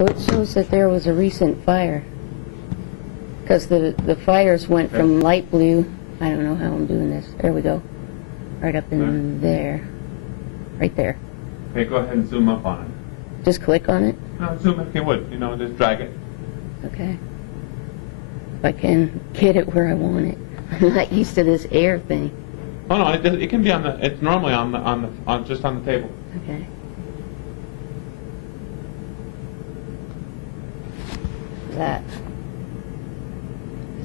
So it shows that there was a recent fire. Because the fires went from light blue, I don't know how I'm doing this, there we go, right up in there, right there. Okay, go ahead and zoom up on it. Just click on it? No, zoom if you would, just drag it. Okay. If I can get it where I want it. I'm not used to this air thing. Oh no, it can be it's normally just on the table. Okay. That.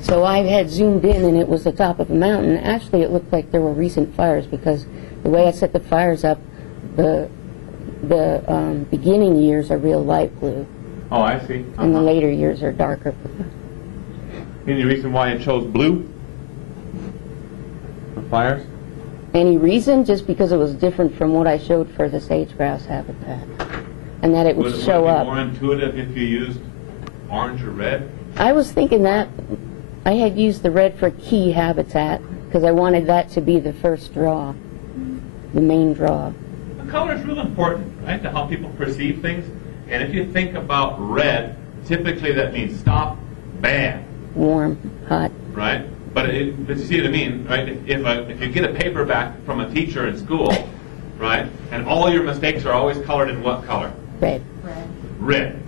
So I had zoomed in and it was the top of a mountain. Actually, it looked like there were recent fires because the way I set the fires up, the beginning years are real light blue. Oh, I see. And the later years are darker blue. Any reason why it chose blue? The fires? Any reason? Just because it was different from what I showed for the sage-grouse habitat. And that it would show up. Would it be more intuitive if you used orange or red? I was thinking that. I had used the red for key habitat because I wanted that to be the first draw, the main draw. The color is real important, right, to how people perceive things. And if you think about red, typically that means stop, bad. Warm, hot. Right? But you see what I mean, right? If you get a paper back from a teacher in school, right, and all your mistakes are always colored in what color? Red. Red.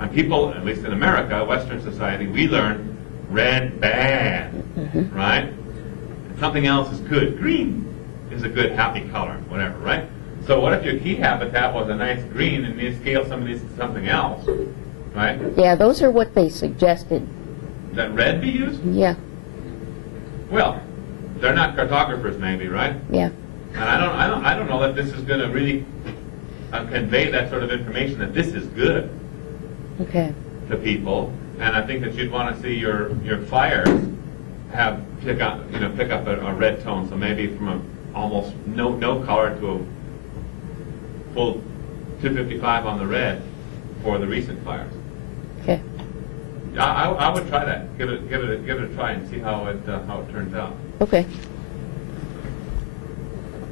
And people, at least in America, Western society, we learn red, bad, right? And something else is good. Green is a good, happy color, whatever, right? So what if your key habitat was a nice green and you scale some of these to something else, right? Yeah, those are what they suggested. That red be used? Yeah. Well, they're not cartographers, maybe, right? Yeah. And I don't know that this is going to really convey that sort of information that this is good to people. And I think that you'd want to see your fires pick up a red tone. So maybe from a almost no color to a full 255 on the red for the recent fires. Okay. I would try that. Give it a try and see how it turns out. Okay.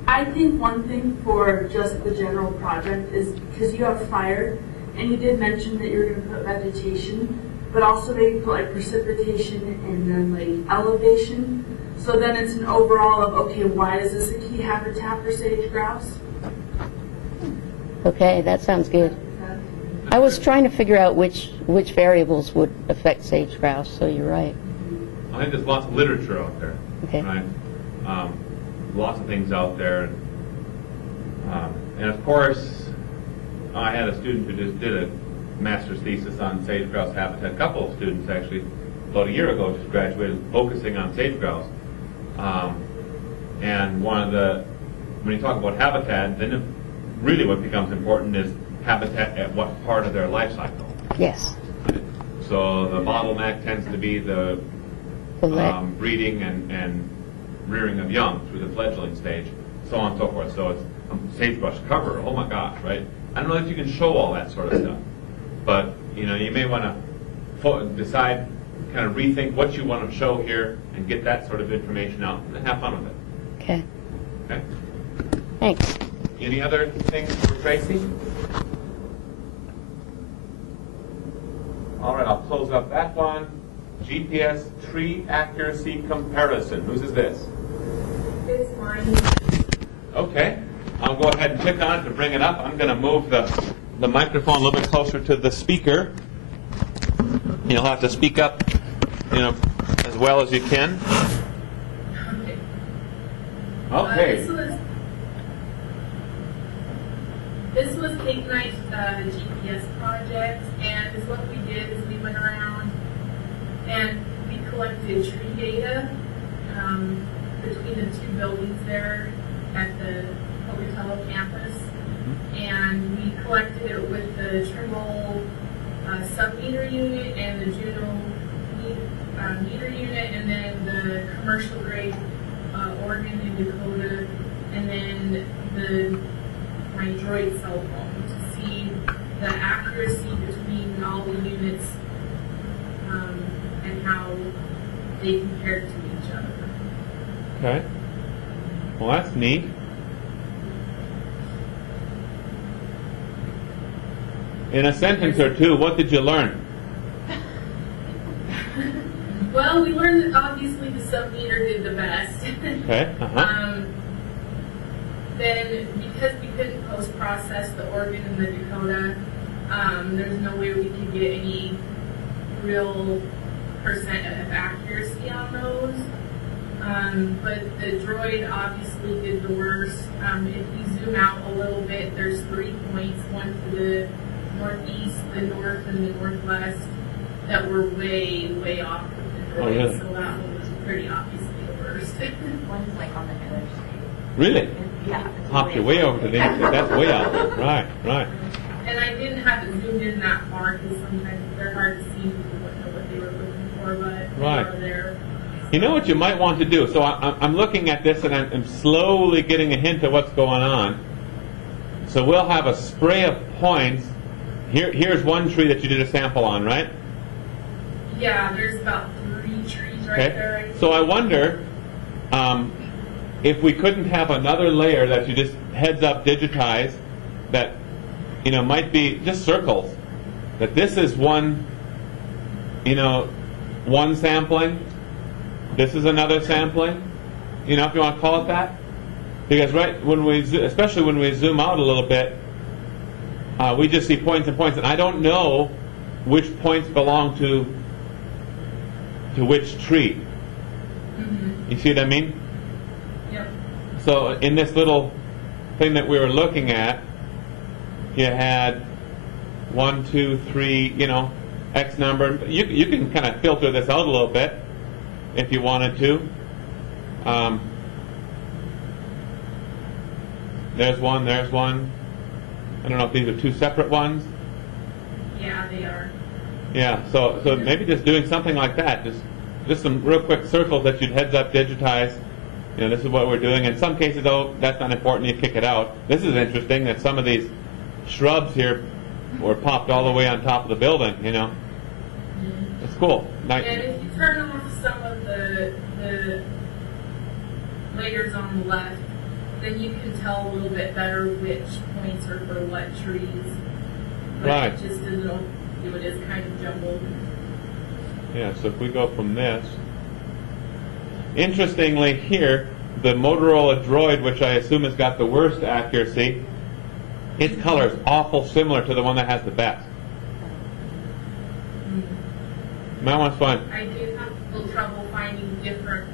I think one thing for just the general project is because you have fire, and you did mention that you're going to put vegetation, but also maybe put like precipitation and then like elevation. So then it's an overall of, okay, why is this a key habitat for sage grouse? Okay, that sounds good. I was trying to figure out which variables would affect sage grouse, so you're right. I think there's lots of literature out there, Okay. right? Lots of things out there. And of course, I had a student who just did a master's thesis on sage grouse habitat. A couple of students actually, about a year ago, just graduated focusing on sage grouse. And when you talk about habitat, then really what becomes important is habitat at what part of their life cycle. Yes. So the bottleneck tends to be the breeding and rearing of young through the fledgling stage, so on and so forth. So it's sagebrush cover, oh my gosh, right? I don't know if you can show all that sort of stuff, but you may want to decide, kind of rethink what you want to show here and get that sort of information out and have fun with it. Okay. Okay? Thanks. Any other things for Tracy? All right, I'll close up that one. GPS tree accuracy comparison. Whose is this? It's mine. Okay. I'll go ahead and click on it to bring it up. I'm going to move the microphone a little bit closer to the speaker. You'll have to speak up, as well as you can. Okay. This was Kate and I's GPS project, and what we did is we went around and we collected tree data between the two buildings there at the Pocatello campus, and we collected it with the Trimble sub-meter unit and the Juno meter unit, and then the commercial grade Oregon and Dakota, and then my Droid cell phone to see the accuracy between all the units and how they compared to each other. Okay. Well, that's neat. In a sentence or two, what did you learn? Well, we learned that obviously the sub-meter did the best. Okay. Then, because we couldn't post-process the Oregon and the Dakota, there's no way we could get any real percent of accuracy on those. But the Droid obviously did the worst. If you zoom out a little bit, there's 3 points, one to the northeast, the north, and the northwest, that were way, way off with the Droid. Oh, really? So that one was pretty obviously the worst. One's like on the other side. Really? Yeah. Hopped you way over to the interstate. That's way out there. Right, right. And I didn't have it zoomed in that far because sometimes they're hard to see. People wouldn't know what they were looking for, but Right. they were there. You know what you might want to do? So I'm looking at this and I'm slowly getting a hint of what's going on. So we'll have a spray of points. Here's one tree that you did a sample on, right? Yeah, there's about 3 trees right there. Okay. So I wonder if we couldn't have another layer that you just heads up digitize that might be just circles. That this is one sampling. This is another sampling. If you want to call it that. Because especially when we zoom out a little bit, we just see points and points, and I don't know which points belong to which tree. Mm-hmm. You see what I mean? Yep. So in this little thing that we were looking at, you had 1, 2, 3, X number. You can kind of filter this out a little bit if you wanted to. There's one. I don't know if these are 2 separate ones. Yeah, they are. Yeah, so maybe just doing something like that, just some real quick circles that you'd heads up digitize. This is what we're doing. In some cases, though, that's not important. You kick it out. This is interesting that some of these shrubs here were popped all the way on top of the building. It's cool. And if you turn off some of the layers on the left, then you can tell a little bit better which points are for what trees. But Right. it just doesn't do it as kind of jumbled. Yeah, so if we go from this. Interestingly here, the Motorola Droid, which I assume has got the worst accuracy, its color is awful similar to the one that has the best. You might want to find. I did have a little trouble finding different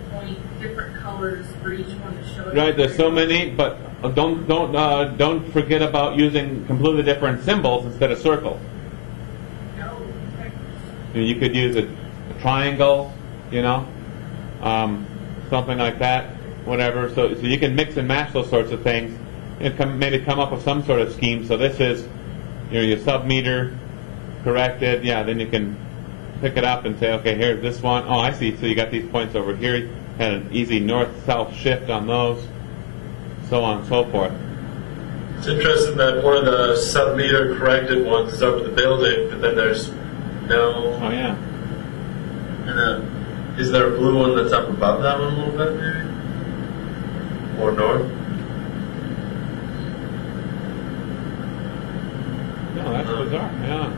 colors for each one to show. Right, there's so many, but don't forget about using completely different symbols instead of circles. No. Okay. You could use a triangle, something like that, whatever. So you can mix and match those sorts of things, and maybe come up with some sort of scheme. So this is your sub-meter corrected. Yeah, then you can pick it up and say, okay, here's this one. Oh, I see. So you got these points over here. Had an easy north-south shift on those, so on and so forth. It's interesting that one of the sub-meter corrected ones is over the building, but then there's no. Oh yeah. And is there a blue one that's up above that one a little bit, maybe? Or north? No, that's bizarre. Yeah.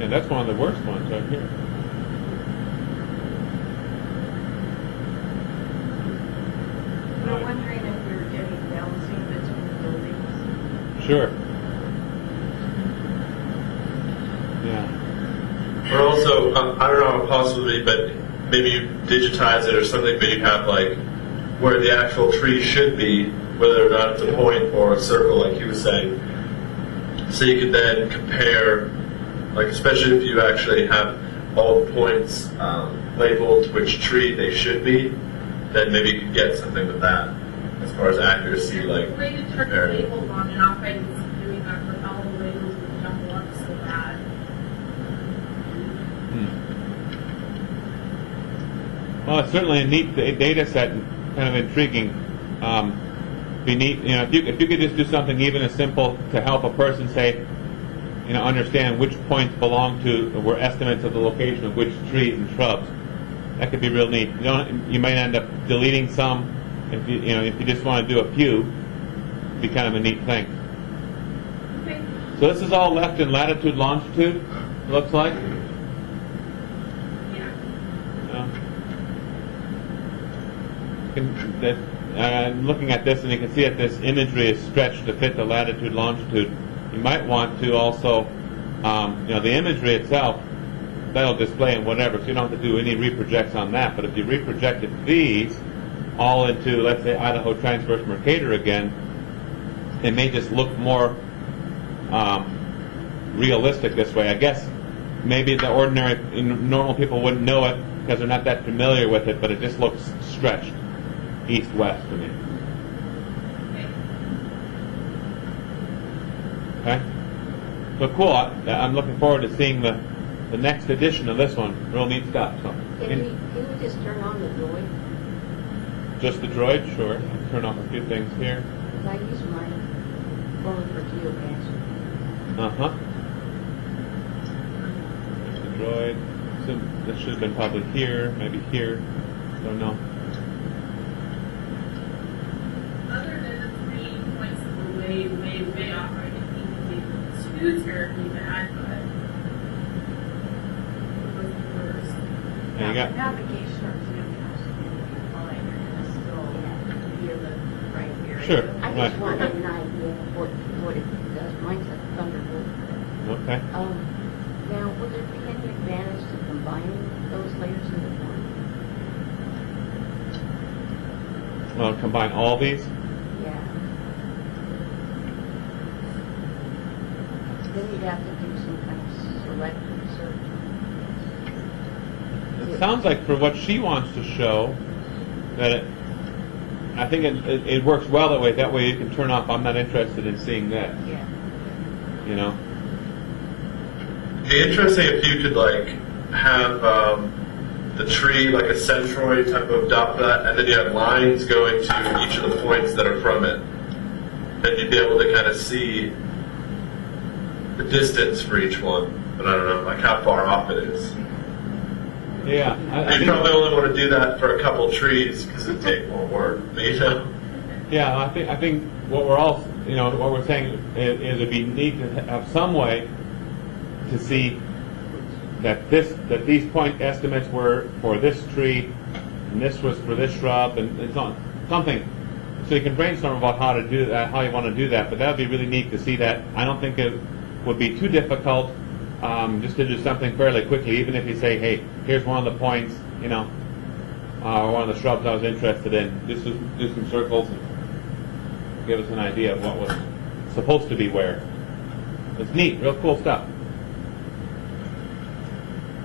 Yeah, that's one of the worst ones right here. We're wondering if we're getting balancing between the buildings. Sure. Yeah. Or also, I don't know how possible it would be, but maybe you digitize it or something, but you have like where the actual tree should be, whether or not it's a point or a circle, like you were saying. So you could then compare, like especially if you actually have all the points labeled to which tree they should be, then maybe you could get something with that as far as accuracy, like The way to turn the comparing. labels on and off, I was doing that with all the labels would jumble up so bad. Well, it's certainly a neat data set, and kind of intriguing. Be neat, if you could just do something even as simple to help a person say, understand which points belong to, were estimates of the location of which trees and shrubs. That could be real neat. You might end up deleting some if you just want to do a few. It'd be kind of a neat thing. Okay. So this is all left in latitude, longitude, it looks like. Yeah. I'm looking at this, and you can see that this imagery is stretched to fit the latitude, longitude. You might want to also, the imagery itself, that'll display in whatever, so you don't have to do any reprojects on that. But if you reprojected these all into, let's say, Idaho Transverse Mercator again, it may just look more realistic this way. I guess maybe the ordinary, normal people wouldn't know it because they're not that familiar with it, but it just looks stretched east-west to me. Okay? So cool. I'm looking forward to seeing the next edition of this one. Real neat stuff. So, Can we just turn on the droid? just the droid? Sure. I'll turn off a few things here. Because I use my phone for geocaching. Uh-huh. There's the droid. So this should have been probably here, maybe here. Don't know. Other than the 3 points that were way off, I didn't think it'd be too terribly bad, but it was the worst. And you got Navigation or geocaching, you'll be fine, you're gonna still be in the right area. Sure. I Right. just wanted an idea of what it does. Mine's a Thunderbolt. okay. Now, would there be any advantage to combining those layers into one? Well, combine all these. Yeah. Then you'd have to do some kind of selective search. It sounds like for what she wants to show, that I think it works well that way. That way you can turn off. I'm not interested in seeing that. Yeah. You know. It'd be interesting if you could like have the tree like a centroid type of dot that, and then you have lines going to each of the points that are from it, and you'd be able to kind of see the distance for each one. But I don't know, like how far off it is. Yeah. I You think, probably only want to do that for a couple trees because it'd take more work. You know. yeah. I think what we're all, what we're saying is it'd be neat to have some way to see that these point estimates were for this tree, and this was for this shrub, and so on. Something. So you can brainstorm about how to do that, how you want to do that. But that would be really neat to see that. I don't think it would be too difficult just to do something fairly quickly, even if you say, hey, here's one of the points, one of the shrubs I was interested in. Just do some circles and give us an idea of what was supposed to be where. It's neat, real cool stuff.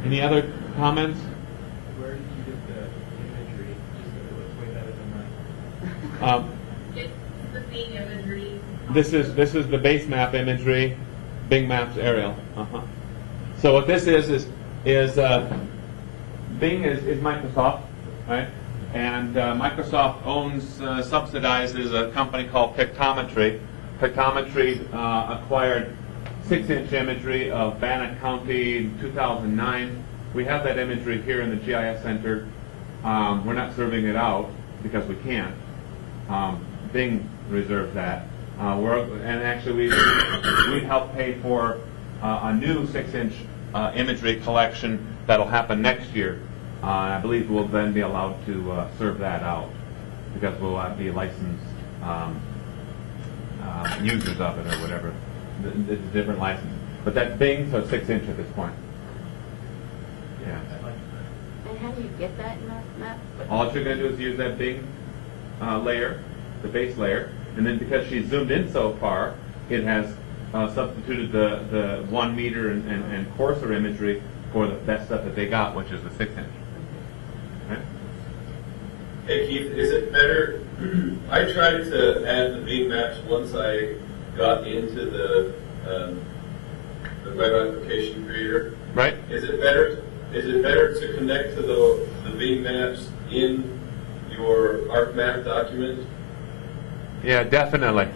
Any other comments? Where did you get the imagery? Just that it looks way better than mine. It's the same imagery. This is the base map imagery, Bing Maps aerial. So what this is Bing is Microsoft, right? And Microsoft subsidizes a company called Pictometry. Pictometry acquired 6-inch imagery of Bannock County in 2009. We have that imagery here in the GIS Center. We're not serving it out because we can't. Bing reserves that. And actually, we helped pay for a new 6-inch imagery collection that'll happen next year. I believe we'll then be allowed to serve that out because we'll be licensed users of it or whatever. It's a different license. But that Bing, so it's 6-inch at this point. Yeah. And how do you get that map? All you're going to do is use that Bing layer, the base layer, and then because she's zoomed in so far, it has substituted the 1 meter and coarser imagery for that stuff that they got, which is the 6-inch. Right? Hey Keith, is it better? I tried to add the Bing Maps once I got into the web application creator. Right. Is it better to connect to the Bing Maps in your ArcMap document? Yeah, definitely.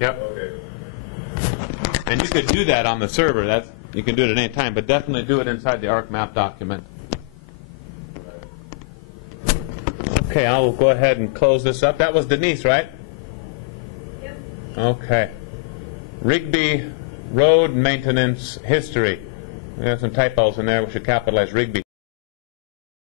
Yep. Okay. And you could do that on the server. You can do it at any time, but definitely do it inside the ArcMap document. Okay, I'll go ahead and close this up. That was Denise, right? Yep. Okay. Rigby road maintenance history. We have some typos in there. We should capitalize Rigby.